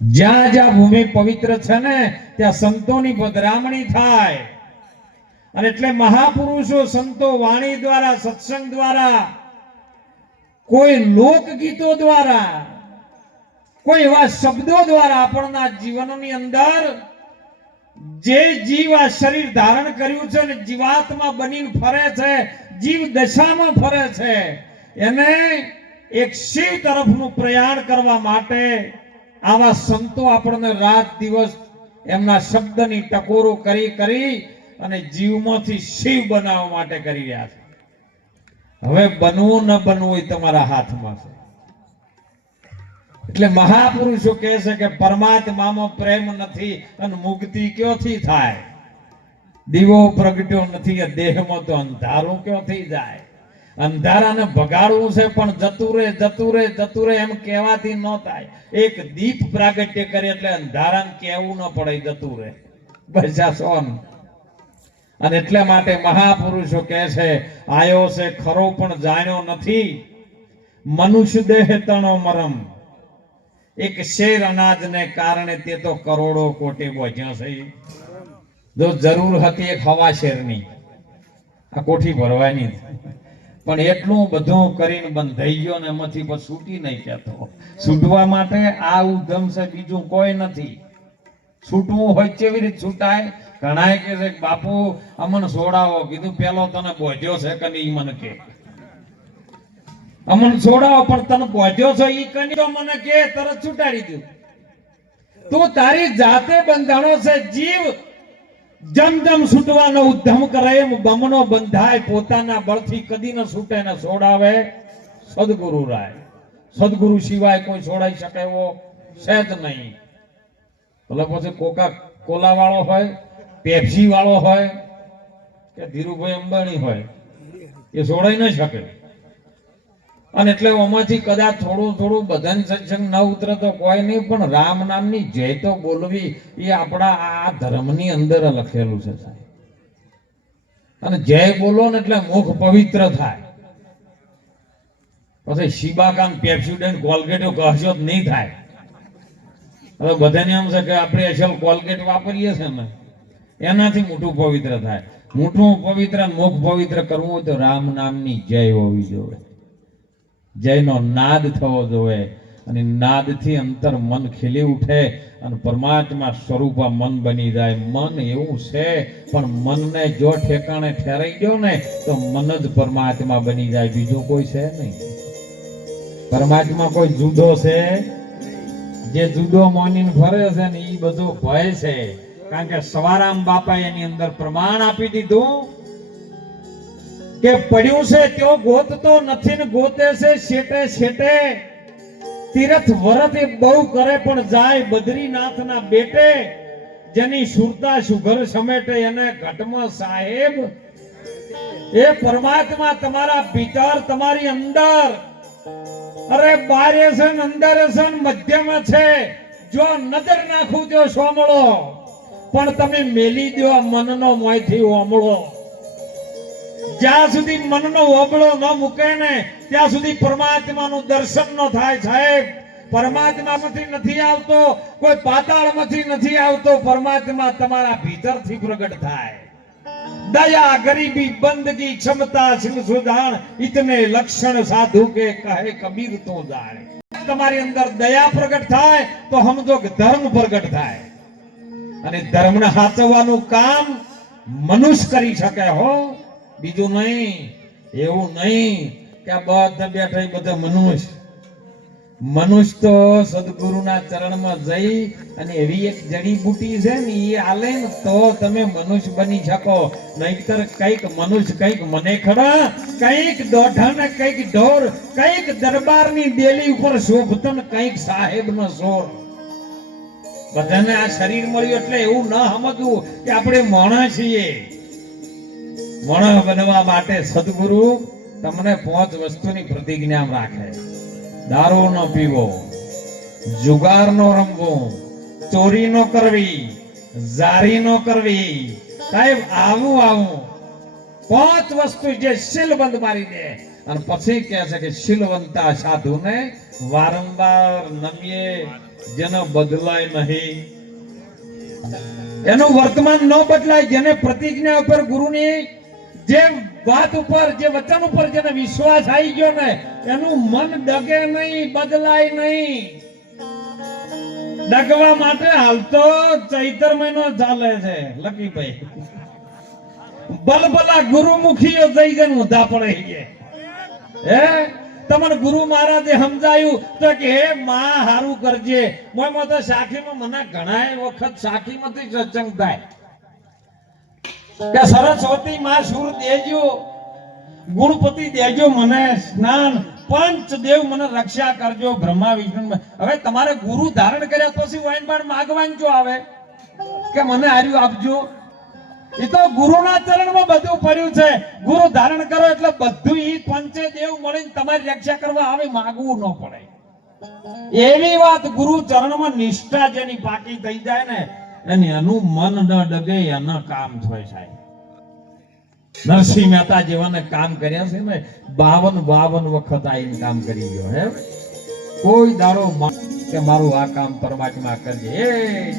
જ્યાં જ્યાં ભૂમિ પવિત્ર છે ને, ત્યાં સંતોની પધરામણી થાય. અને એટલે મહાપુરુષો સંતો વાણી દ્વારા, સત્સંગ દ્વારા, કોઈ લોકગીતો દ્વારા, કોઈ એવા શબ્દો દ્વારા આપણના જીવનની અંદર જે જીવ આ શરીર ધારણ કર્યું છે ને જીવાત્મા બનીને ફરે છે, જીવ દશામાં ફરે છે, એને એક શિવ તરફનું પ્રયાણ કરવા માટે આવા સંતો આપણને રાત દિવસ એમના શબ્દની ટકોરો કરી કરી અને જીવમાંથી શિવ બનાવવા માટે કરી રહ્યા છે. હવે બનવું ન બનવું એ તમારા હાથમાં છે. એટલે મહાપુરુષો કહે છે કે પરમાત્મામાં પ્રેમ નથી અને મુક્તિ ક્યોથી થાય? દીવો પ્રગટ્યો નથી દેહમાં તો અંધારું ક્યોથી જાય? અંધારાને ભગાડવું છે, પણ જતું રે જતું રે જતું રે એમ કહેવાથી ન થાય. એક દીપ પ્રાગટ્ય કરે એટલે અંધારાને કહેવું ન પડે જતું રે બસ સોન. અને એટલે માટે મહાપુરુષો કહે છે, આયો છે ખરો પણ જાણ્યો નથી. મનુષ્ય દેહ તણો મરમ. એક શેર અનાજને કારણે તે તો કરોડો કોટી બોજ્યો છે જો જરૂર હતી એક હવા શેરની. આ કોઠી ભરવાની. પણ એટલું બધું કરીને બંધાઈ ગયો ને એમાંથી પણ છૂટી નહીં કહેતો. છૂટવા માટે આ ઉદ્ધમ છે, બીજું કોઈ નથી. છૂટવું હોય કેવી રીતે છૂટાય? ઘણાએ કે છે, બાપુ અમને છોડાવો. કીધું, પેલો તને બોધ્યો છે કે નહીં? મને કે. અમને છોડાવો, પણ તને બોધ્યો છે ઈ કની મને કે, તરત છૂટાડી દઉં તું તારી જાતે બંધાણો છે, જીવ જમ જમ છૂટવાનો ઉદ્ધમ કરે એમ બમણો બંધાય, પોતાના બળથી કદી ન છૂટે ને છોડાવે સદગુરુ રાય. સદગુરુ સિવાય કોઈ છોડાઈ શકે એવો છે જ નહીં. એટલે પછી કોકા કોલા વાળો હોય, પેપ્સી વાળો હોય, કે ધીરુભાઈ અંબાણી હોય, એ છોડાઈ ન શકે. અને એટલે આમાંથી કદાચ થોડું થોડું બધાને સત્સંગ ન ઉતરે તો કોઈ નહીં, પણ રામ નામની જય તો બોલવી એ આપણા આ ધર્મની અંદર લખેલું છે સાહેબ. અને જય બોલો ને એટલે મુખ પવિત્ર થાય. પછી શિબાકામ પેપ્સ્યુડન્ટ કોલગેટો કહેશો જ નહીં થાય. હવે બધાને એમ છે કે આપણે અસલ કોલગેટ વાપરીએ છે ને, એનાથી મોટું પવિત્ર થાય. મોટું પવિત્ર મુખ પવિત્ર કરવું હોય તો રામ નામની જય હોવી જોઈએ. જયનો નાદ થવો જોઈએ અને નાદથી અંતર મન ખીલી ઉઠે અને પરમાત્મા સ્વરૂપ મન બની જાય. મન એવું છે, પણ મનને જો ઠેકાણે ઠેરાઈ ગયો ને, તો મન જ પરમાત્મા બની જાય. બીજું કોઈ છે નહીં. પરમાત્મા કોઈ જુદો છે? જે જુદો મોનીને ફરે છે ને એ બધો ભય છે. કારણ કે સવારામ બાપા એની અંદર પ્રમાણ આપી દીધું કે પડ્યું છે ત્યો ગોતતો નથી ને ગોતે છે શેટે શેટે તીરથ વરત એ બહુ કરે પણ જાય બદ્રીનાથના બેટે. જેની સુરતા સુઘર સમેટે એને ઘટમાં સાહેબ. એ પરમાત્મા તમારા ભીતર તમારી અંદર. અરે બારે છે ને અંદર છે ને મધ્યમાં છે. જો નજર નાખું તો સોમળો પણ તમે મેલી દો મનનો મોયથી ઓમળો જ્યાં સુધી મનનો ઓબળો ન મૂકે ને, ત્યાં સુધી પરમાત્માનું દર્શન ન થાય સાહેબ. પરમાત્મામાંથી નથી આવતો, કોઈ પાતાળમાંથી નથી આવતો, પરમાત્મા તમારા ભીતરથી પ્રગટ થાય. દયા, ગરીબી, બંદગી, ક્ષમતા સુધાણ ઇતને લક્ષણ સાધુ કે કહે કબીર તો જાણે. તમારી અંદર દયા પ્રગટ થાય, તો સમજો કે ધર્મ પ્રગટ થાય. અને ધર્મને સાચવવાનું કામ મનુષ્ય કરી શકે હો. બીજું નહીં, એવું નહીં કે આ બધા બેઠા બધા મનુષ્ય. મનુષ્ય તો સદગુરુના ચરણમાં જઈ અને એવી એક જડીબુટી છે ને એ આલે તો તમે મનુષ્ય બની શકો. નહીતર કંઈક મનુષ્ય, કંઈક મને ખરા, કંઈક દોઢા ને કંઈક ઢોર, કંઈક દરબારની દેલી ઉપર શોભતન કંઈક સાહેબનો સોર. બધાને આ શરીર મળ્યું એટલે એવું ન સમજવું કે આપણે મોણા છીએ. મોણા બનવા માટે સદગુરુ તમને પાંચ વસ્તુની પ્રતિજ્ઞા રાખે. દારૂ ન પીવો જુગાર નો રમવો ચોરી નો કરવી જારી નો કરવી. સાહેબ, આવું આવું. પાંચ વસ્તુ જે શીલબંધ મારી દે. અને પછી કહે છે કે શીલવંતા સાધુને વારંવાર નમીએ જેનો બદલાય નહીં. એનું વર્તમાન ન બદલાય જેને પ્રતિજ્ઞા ઉપર ગુરુની જે વાત ઉપર, જે વચન ઉપર જેને વિશ્વાસ આવી ગયો ને, એનું મન ડગે નહીં, બદલાય નહીં. ડગવા માટે હાલ તો ચૈતર મહિનો ચાલે છે લકીભાઈ બલબલા ગુરુમુખીઓ જઈ જઈને ઊંધા પડે છે. હે? તમને ગુરુ મહારાજે સમજાયું તો કે, હે, માં, હારું કરજે. મોય તો સાખીમાં મને ઘણા વખત સાખીમાંથી સત્સંગ થાય. કે સરસ્વતી માં સુર દેજો, ગુણપતિ દેજો, મને સ્નાન પંચ દેવ મને રક્ષા કરજો, બ્રહ્મા, વિષ્ણુ હવે તમારે ગુરુ ધારણ કર્યા પછી વાઈન માગવાનું જો આવે, કે મને હાર્યું આપજો? એ તો ગુરુના ચરણમાં બધું પડ્યું છે. ગુરુ ધારણ કરો એટલે બધું ઈ પંચે દેવ મળીને તમારી રક્ષા કરવા આવે, માગવું ન પડે. એવી વાત ગુરુ ચરણમાં નિષ્ઠા જેની પાકી થઈ જાય ને એની એનું ડગે એનું કામ થાય સાહેબ. નરસિંહ મહેતા જેવાને કામ કર્યા છે ને, બાવન બાવન વખત આવીને કામ કરી ગયો, હે? કોઈ દાડો કે મારું આ કામ પરમાત્મા કરજે. એ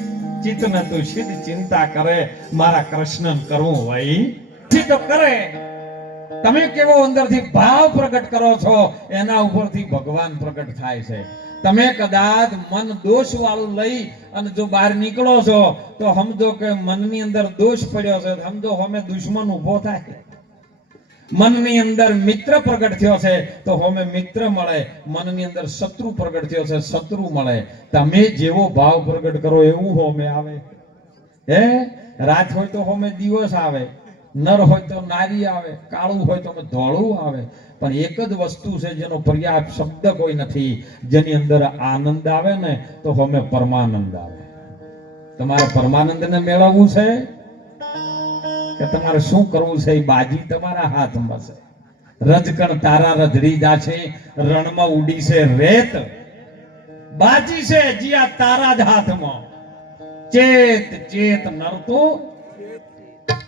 ચિત્ત તું સિદ્ધ ચિંતા કરે, મારા કૃષ્ણ કરવું હોય. સિદ્ધ કરે. તમે કેવો અંદરથી ભાવ પ્રગટ કરો છો, એના ઉપરથી ભગવાન પ્રગટ થાય છે. તમે કદાચ મન દોષ વાળું લઈ અને જો બહાર નીકળો છો, તો સમજો કે મનની અંદર દોષ પડ્યો છે. સમજો અમે દુશ્મન ઊભો થાય. મનની અંદર મિત્ર પ્રગટ થયો છે, તો હોમે મિત્ર મળે. મનની અંદર શત્રુ પ્રગટ થયો છે, શત્રુ મળે. તમે જેવો ભાવ પ્રગટ કરો, એવું હોમે આવે. હે? રાત હોય તો હોમે દિવસ આવે. નર હોય તો નારી આવે, કાળું હોય તો ધોળું આવે. પણ એક જ વસ્તુ છે જેનો પર્યાપ્ત શબ્દ કોઈ નથી. જેની અંદર આનંદ આવે ને, તો હોમે પરમાનંદ આવે. તમારે પરમાનંદને મેળવવું છે? કે તમારે શું કરવું છે? બાજી તમારા હાથમાં છે. રજકણ તારા રજડી જા છે રણમાં ઉડી છે રેત. બાજી છે જીયા તારા જ હાથમાં. ચેત ચેત નરતો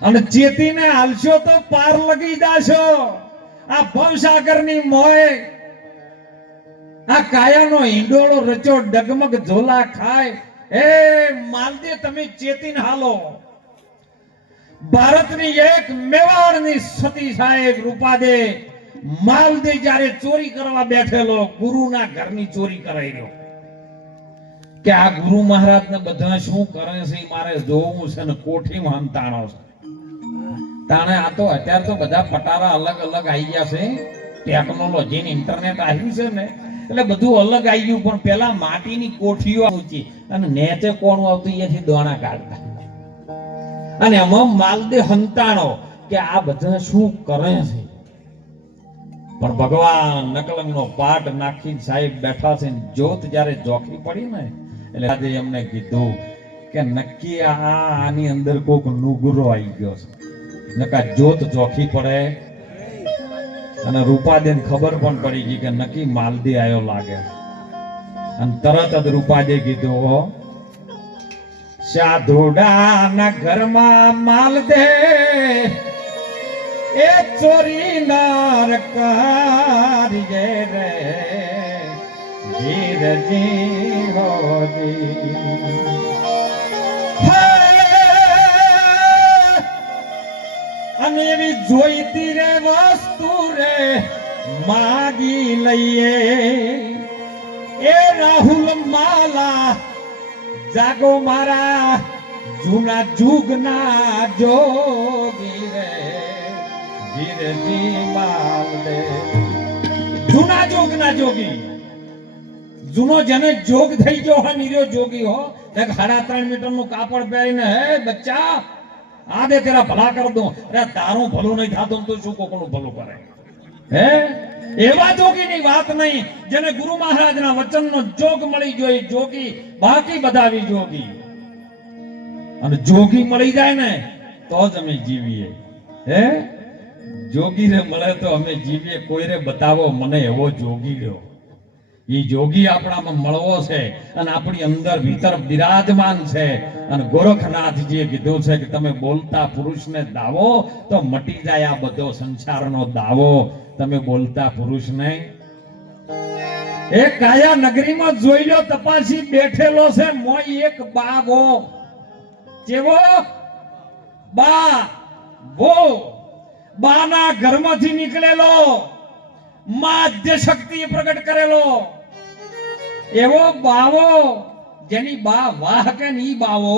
અને ચેતીને હાલશો તો પાર લગી જાશો. આ ભવસાગરની મોય, આ કાયાનો હિંડોળો રચો, ડગમગ ઝોલા ખાય. એ માલદે તમે ચેતીન હાલો. ભારતની એક મેવાડની સતી સાહેબ રૂપાદે માલદે જ્યારે ચોરી કરવા બેઠેલો, ગુરુના ઘરની ચોરી કરાઈ કે આ ગુરુ મહારાજ ને બધા શું કરે છે મારે જોવું છે ને કોઠીમાં હંતાણો છે. તાણે આ તો અત્યારે તો બધા પટારા અલગ અલગ આવી ગયા છે. ટેકનોલોજી ઇન્ટરનેટ આવ્યું છે ને, એટલે બધું અલગ આવી ગયું. પણ પેલા માટીની કોઠીઓ ઊંચી અને નેચે કોણ આવતું અહીંયાથી દોણા કાઢતા. અને એમાં માલદે હંતાણો કે આ બધા શું કરે છે? પણ ભગવાન નકલંગનો પાટ નાખી સાહેબ બેઠા છે જોત જ્યારે જોખી પડી ને, એટલે આજે એમને કીધું કે નક્કી આ આની અંદર કોક નુગરો આવી ગયો છે. નકા જોત ચોખી પડે. અને રૂપાદેન ખબર પણ પડી ગઈ કે નક્કી માલદી આયો લાગે. અને તરત જ રૂપાદે કીધું સાધુડાના ઘરમાં માલ દે એ ચોરી નાર કારીએ રે. ધીરજી હોદી. માગી લઈએ એ રાહુલ માલા જાગો મારા જૂના જુગના જોગી રે ધીરજી માલ દે જૂના જોગના જોગી જૂનો જેને જોગ થઈ ગયો હોય નીર્યો જોગી હો એક સાડા ત્રણ મીટરનું કાપડ પહેરીને, હે બચ્ચા આ દે તેરા ભલા કર દો. અરે, તારું ભલું નહીં થાતું, તો શું કોકનું ભલું કરે? હે? એવા જોગીની વાત નહીં, જેને ગુરુ મહારાજના વચનનો જોગ મળી ગયો જોગી બાકી બધાવી જોગી. અને જોગી મળી જાય ને, તો જ અમે જીવીએ. હે? જોગી રે મળે તો અમે જીવીએ કોઈ રે બતાવો, મને એવો જોગી રહ્યો એ જોગી આપણામાં મળવો છે અને આપણી અંદર ભીતર બિરાજમાન છે. અને ગોરખનાથજીએ કીધું છે કે તમે બોલતા પુરુષને દાવો તો મટી જાય આ બધો સંસારનો દાવો. તમે બોલતા પુરુષને એ કાયા નગરીમાં જોઈ લો, તપાસી બેઠેલો છે, મોય એક બાવો. કેવો? બા વો બાના ઘરમાંથી નીકળેલો. માધ્ય શક્તિ પ્રગટ કરેલો. એવો બાવો, જેની બા વાહ કે ને બાવો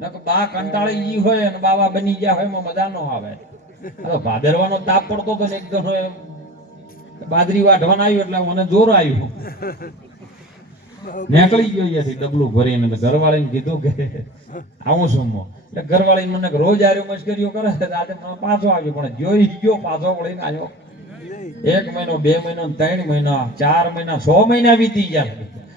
નકર બા કંટાળી ગઈ હોય અને બાવા બની ગયા હોય એમાં મજા ન આવે. ભાદરવાનો તાપ પડતો તો ને એકદમ હોય બાદરી વાઢવાનું આવ્યું એટલે મને જોર આવ્યું. નીકળી ગયો અહીંયાથી ડબલું ભરીને ઘરવાળીને કીધું કે, આવું છું મો એટલે ઘરવાળીને મને રોજ આર્યો મશ્કરીઓ કરે આજે પાછો આવ્યો, પણ જોઈ ગયો પાછો વળીને આવ્યો. એક મહિનો, બે મહિનો ત્રણ મહિના, ચાર મહિના છ મહિના વીતી ગયા.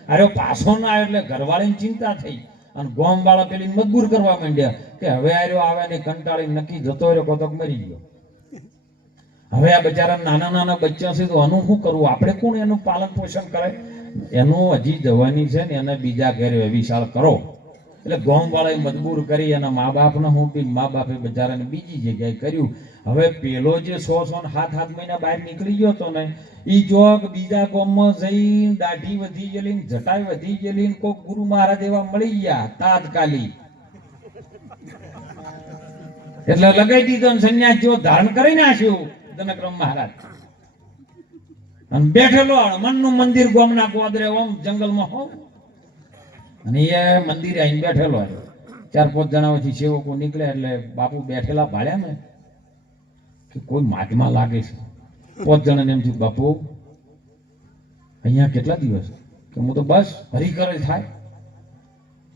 અરે પાછો ના આવ્યો એટલે ઘરવાળીને ચિંતા થઈ. અને ગોમ વાળા પેલી મજબૂર કરવા માંડ્યા કે હવે આર્યો આવે ને કંટાળી નક્કી જતો રહ્યો, કોતક મરી ગયો. હવે આ બચારા નાના નાના બચ્ચા છે, તો આનું શું કરવું? આપણે કોણ એનું પાલન પોષણ કરે એનું હજી જવાની છે ને, એને બીજા ઘેર વિશાળ કરો. એટલે ગોમ વાળાએ મજબૂર કરી અને મા બાપને હું મા બાપે બચારાને બીજી જગ્યાએ કર્યું. હવે પેલો જે સો સો હાથ હાથ મહિના બહાર નીકળી ગયો હતો ને એ જોગ બીજા ગોમમાં જઈને દાઢી વધી ગયેલી જટાઈ વધી ગયેલી કોક ગુરુ મહારાજ એવા મળી ગયા, તાત્કાલિક. એટલે લગાઈ દીધો સંન્યાસ જેવો ધારણ કરી નાખ્યું દનક્રમ મહારાજ. અને બેઠેલો હનુમાનનું મંદિર ગોમના ગોદરે ઓમ જંગલમાં હો અને એ મંદિરે આવીને બેઠેલો ચાર પાંચ જણા પછી સેવકો નીકળે એટલે બાપુ બેઠેલા ભાળ્યા ને, કે કોઈ માગમાં લાગે છે. પાંચ જણાને એમ થયું, બાપુ, અહીંયા કેટલા દિવસ? કે હું તો બસ હરી કરે થાય.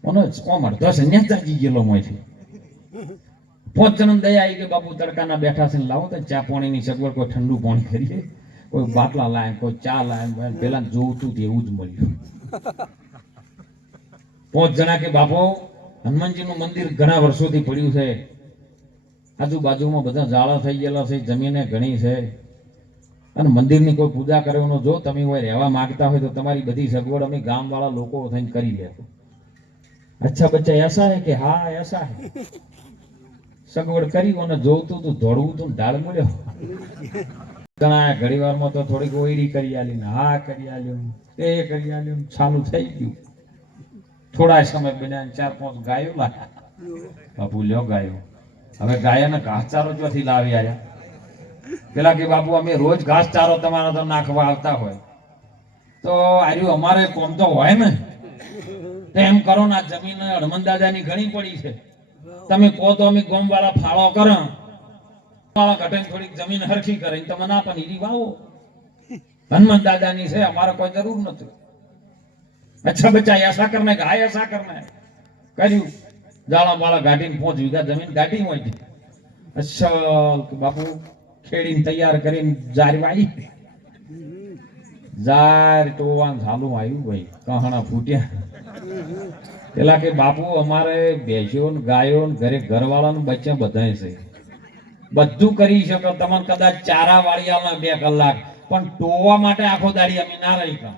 મને કોમર દસ અહીંયા જાગી ગયેલો મોથી પાંચ જણ દયા આવી કે બાપુ તડકાના બેઠા છે ને લાવો તો ચા પાણીની સગવડ, કોઈ ઠંડુ પાણી કરીએ. કોઈ બાટલા લાય, કોઈ ચા લાય પેલા જોવતું તું એવું જ મળ્યું. પાંચ જણા કે બાપો, હનુમાનજીનું મંદિર ઘણા વર્ષોથી પડ્યું છે. આજુબાજુમાં બધા ઝાડા થઈ ગયેલા છે, જમીને ઘણી છે. અને મંદિરની કોઈ પૂજા કરવાનો જો તમે હોય, રહેવા માંગતા હોય તો તમારી બધી સગવડ અમે ગામવાળા લોકો થઈને કરી લે અચ્છા બચ્ચા, એસા હે કે હા, એસા હે? સગવડ કરી અને જોતું તું, ધોળવું તું ઢાળ મળ્યો. ઘણા ઘડી વારમાં તો થોડીક ઓયરી કરી આલી ને હા કરી આલ્યું એ કરી આલ્યું ચાલુ થઈ ગયું. થોડા સમય બન્યા ચાર પાંચ ગાયો લાયા બાપુ લ્યો ગાયો. હવે ગાયાને ઘાસચારો ચોથી લાવી આવ્યા પેલા કે બાપુ, અમે રોજ ઘાસચારો તમારા તો નાખવા આવતા હોય. તો આર્યું, અમારે કોમ તો હોય ને. એમ કરો ને જમીન હનુમાન દાદાની ઘણી પડી છે. તમે કહો તો અમે ગોમ વાળા ફાળો કરો. વાળા ઘટે થોડીક જમીન હરખી કરે તમે ના પણ ઈરી વાવો. હનુમાન દાદાની છે, અમારે કોઈ જરૂર નથી. અચ્છા બચ્ચા ऐसा करना है हाय ऐसा करना है કર્યું જાળા બાળા ગાડીને પાંચ વીઘા જમીન ગાડી હોય છે અચ્છા કે બાપુ ખેડીને તૈયાર કરીને જાર વાઈ જાર ટોવાન ચાલુ આવ્યું ભાઈ કહણા ફૂટ્યા પેલા કે બાપુ અમારે ભેંસ્યો ને ગાયો ને ઘરે ઘરવાળા ને બચ્ચા બધાય છે બધું કરી શકો તમને કદાચ ચારા વાળિયાના બે કલાક પણ ટોવા માટે આખો દાડી અમે ના રહી કા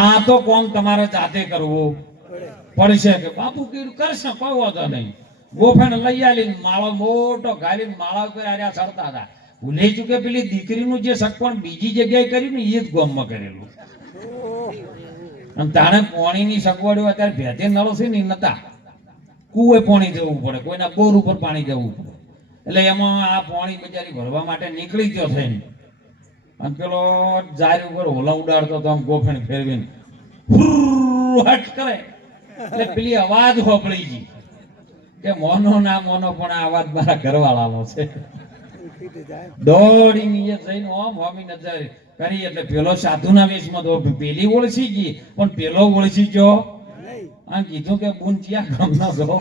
આ તો કોમ તમારે જાતે કરવું પડશે કે બાપુ કીધું, કરશે, કોઈ વાંધો નહીં. ગોફેણ લઈ આવીને માળો મોટો ગાલીને માળા ઉપર આર્યા સરતા હતા. ભૂલી ચૂકે પેલી દીકરીનું જે સગપણ બીજી જગ્યાએ કર્યું ને એ જ ગોમમાં કરેલું. અને તાણે પાણીની સગવડો અત્યારે ભેતે નળો છે ને નતા. કુએ પાણી જવું પડે, કોઈના બોર ઉપર પાણી જવું પડે. એટલે એમાં આ પાણી બજારી ભરવા માટે નીકળી ગયો થઈને અને પેલો જારી ઉપર હોલા ઉડાડતો તો આમ ફેરવીને હટ કરે. એટલે પેલી અવાજ હોપળી ગઈ કે મોનો ના મોનો પણ અવાજ મારા ઘરવાળાનો છે. દોડીને એ જઈને ઓમ હોમી નજર કરી. એટલે પેલો સાધુના વેશમાં તો પેલી ઓળખી ગઈ, પણ પેલો ઓળખી ગયો. આમ કીધું કે બુન ચિયા ગામના છો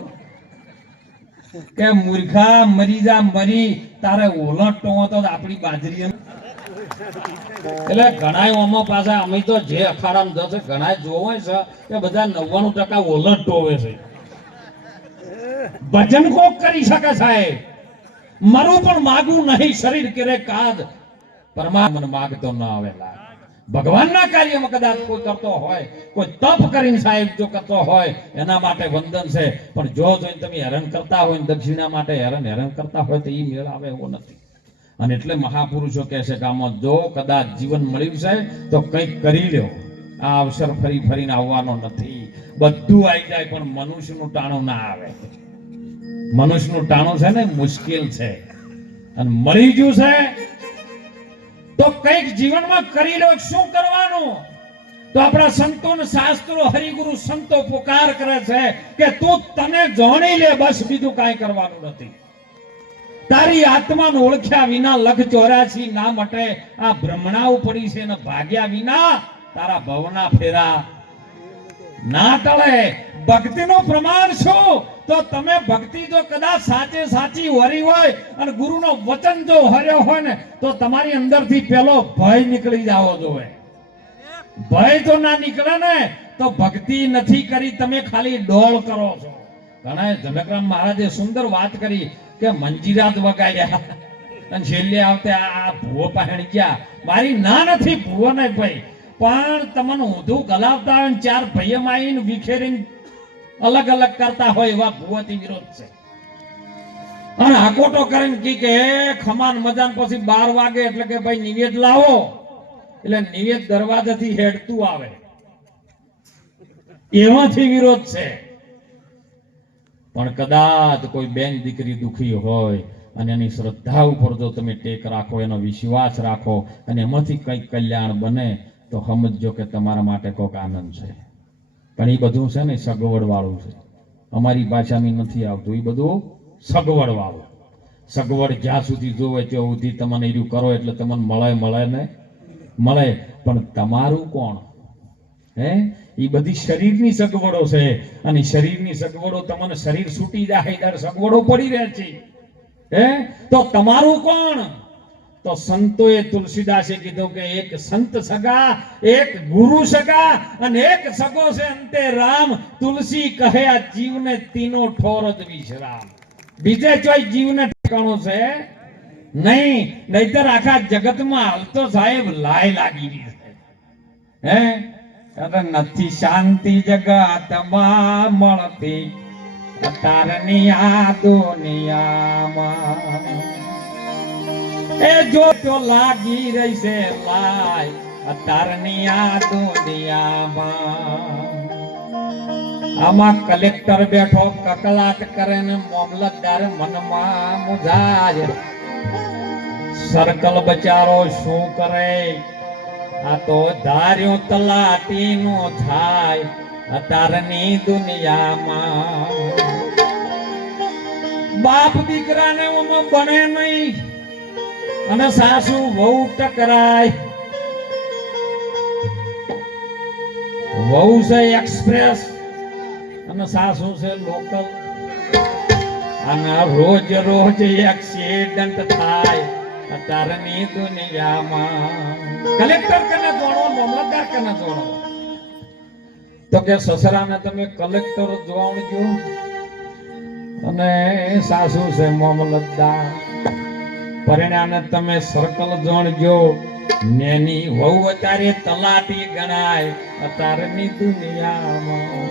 કે મૂર્ખા મરી જા, મરી. તારે ઓલટ તો આપણી બાજરી એટલે ઘણાય ઓમાં પાછા, અમે તો જે અખાડામાં જશે ઘણા જોવે છે એ બધા નવ્વાણું ટકા ઓલટ ટોવે છે. ભજન કોક કરી શકે સાહેબ? મારું પણ માગવું નહીં, શરીર કેરે કાદ. પરમાત્મા માગતો ન આવેલા ભગવાનના કાર્યમાં કદાચ કોઈ કરતો હોય, કોઈ તપ કરીને સાહેબ જો કરતો હોય, એના માટે વંદન છે. પણ જો જોઈને તમે હેરાન કરતા હોય દક્ષિણા માટે હેરાન હેરાન કરતા હોય તો એ મેળ આવે એવો નથી. અને એટલે મહાપુરુષો કહે છે કે આમાં જો કદાચ જીવન મળ્યું છે, તો કંઈક કરી લ્યો. આ અવસર ફરી ફરીને આવવાનો નથી. બધું આવી જાય પણ મનુષ્યનું ટાણું ના આવે. મનુષ્યનું ટાણું છે ને મુશ્કેલ છે. અને મળી ગયું છે, તો કંઈક જીવનમાં કરી લો શું કરવાનું? તો આપણા સંતો ને શાસ્ત્રો હરિગુરુ સંતો પુકાર કરે છે કે તું તને જાણી લે, બસ બીજું કાંઈ કરવાનું નથી. તારી આત્માને ઓળખ્યા વિના લખ ચોરાશી ના મટે આ ભ્રમણાઓ પડી છે ને ભાગ્યા વિના તારા ભવના ફેરા. ના ટળે. ભક્તિનો પ્રમાણ શું? તો તમે ભક્તિ જો કદાચ સાચે સાચી હરી હોય અને ગુરુનો વચન જો હર્યો હોય ને, તો તમારી અંદરથી પેલો ભય નીકળી જાવો જોઈએ ભય તો ના નીકળે ને, તો ભક્તિ નથી કરી, તમે ખાલી ડોળ કરો છો. ઘણા જનકરામ મહારાજે સુંદર વાત કરી. કે મંજીરાત વગાડ્યા. અને છેલ્લે આવતે આ ભૂવો પહેણ ગયા. મારી ના નથી ભૂવો ને ભાઈ, પણ તમને ઊંધું ગલાવતા હોય ચાર ભાઈઓમાં આવીને વિખેરીને અલગ અલગ કરતા હોય એવા ભૂવાથી વિરોધ છે. અને હાકોટો કરીને કી કે ખમાન મજાન પછી બાર વાગે એટલે કે ભાઈ નિવેદ લાવો. એટલે નિવેદ દરવાજાથી હેડતું આવે. એમાંથી વિરોધ છે. પણ કદાચ કોઈ બેન દીકરી દુઃખી હોય અને એની શ્રદ્ધા ઉપર જો તમે ટેક રાખો, એનો વિશ્વાસ રાખો અને એમાંથી કંઈક કલ્યાણ બને, તો સમજજો કે તમારા માટે કોઈક આનંદ છે. પણ એ બધું છે ને સગવડવાળું છે. અમારી ભાષામાં નથી આવતું. એ બધું સગવડવાળું. સગવડ જ્યાં સુધી જોવે ત્યાં સુધી તમને એર્યું કરો એટલે તમને મળે મળે ને મળે. પણ તમારું કોણ? હે? એ બધી શરીરની સગવડો છે. અને શરીરની સગવડો તમને શરીર છૂટી જાય, ત્યારે સગવડો પડી રહે છે. હે? તો તમારું કોણ? તો સંતોએ તુલસીદાસે કીધું કે એક સંત સગા, એક ગુરુ સગા અને એક સગો છે અંતે રામ. તુલસી કહે આ જીવને તીનો ઠોર જ વિશ્રામ. બીજે ચોય જીવને ઠેકાણો છે? નહીં, નહીતર આખા જગતમાં હાલતો સાહેબ લાય લાગી રહી છે. હે? નથી શાંતિ જગતમાં મળતી. અતારની આ એ જો તો લાગી રહી છે લાય અત્યારની આ દુનિયામાં આમાં કલેક્ટર બેઠો કકલાટ કરે ને મામલતદાર મનમાં મુજાય. સર્કલ બચારો શું કરે? આ તો ધાર્યો તલાટી નું થાય અતારની દુનિયામાં. બાપ દીકરાને ઓમાં બને નહીં અને સાસુ વહુ ટકરાય. વહુ છે એક્સપ્રેસ અને સાસુ છે લોકલ. અને રોજ રોજ એક્સિડન્ટ થાય અત્યારની દુનિયામાં. કલેક્ટર કને જોડો મામલતદાર કને જોડો? તો કે સસરાને તમે કલેક્ટર જોડજો અને સાસુ છે મામલતદાર પરિણામે તમે સર્કલ જોણજો નેની વહુ અત્યારે તલાટી ગણાય અત્યારની દુનિયામાં.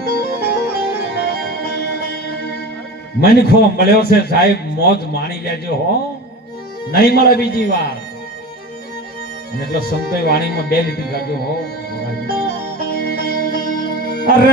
મનખો મળ્યો છે સાહેબ, મોજ માણી લેજો હો. નહીં મળે બીજી વાર. એટલે સંતો વાણીમાં બે લીટી કાઢ્યો હો અરે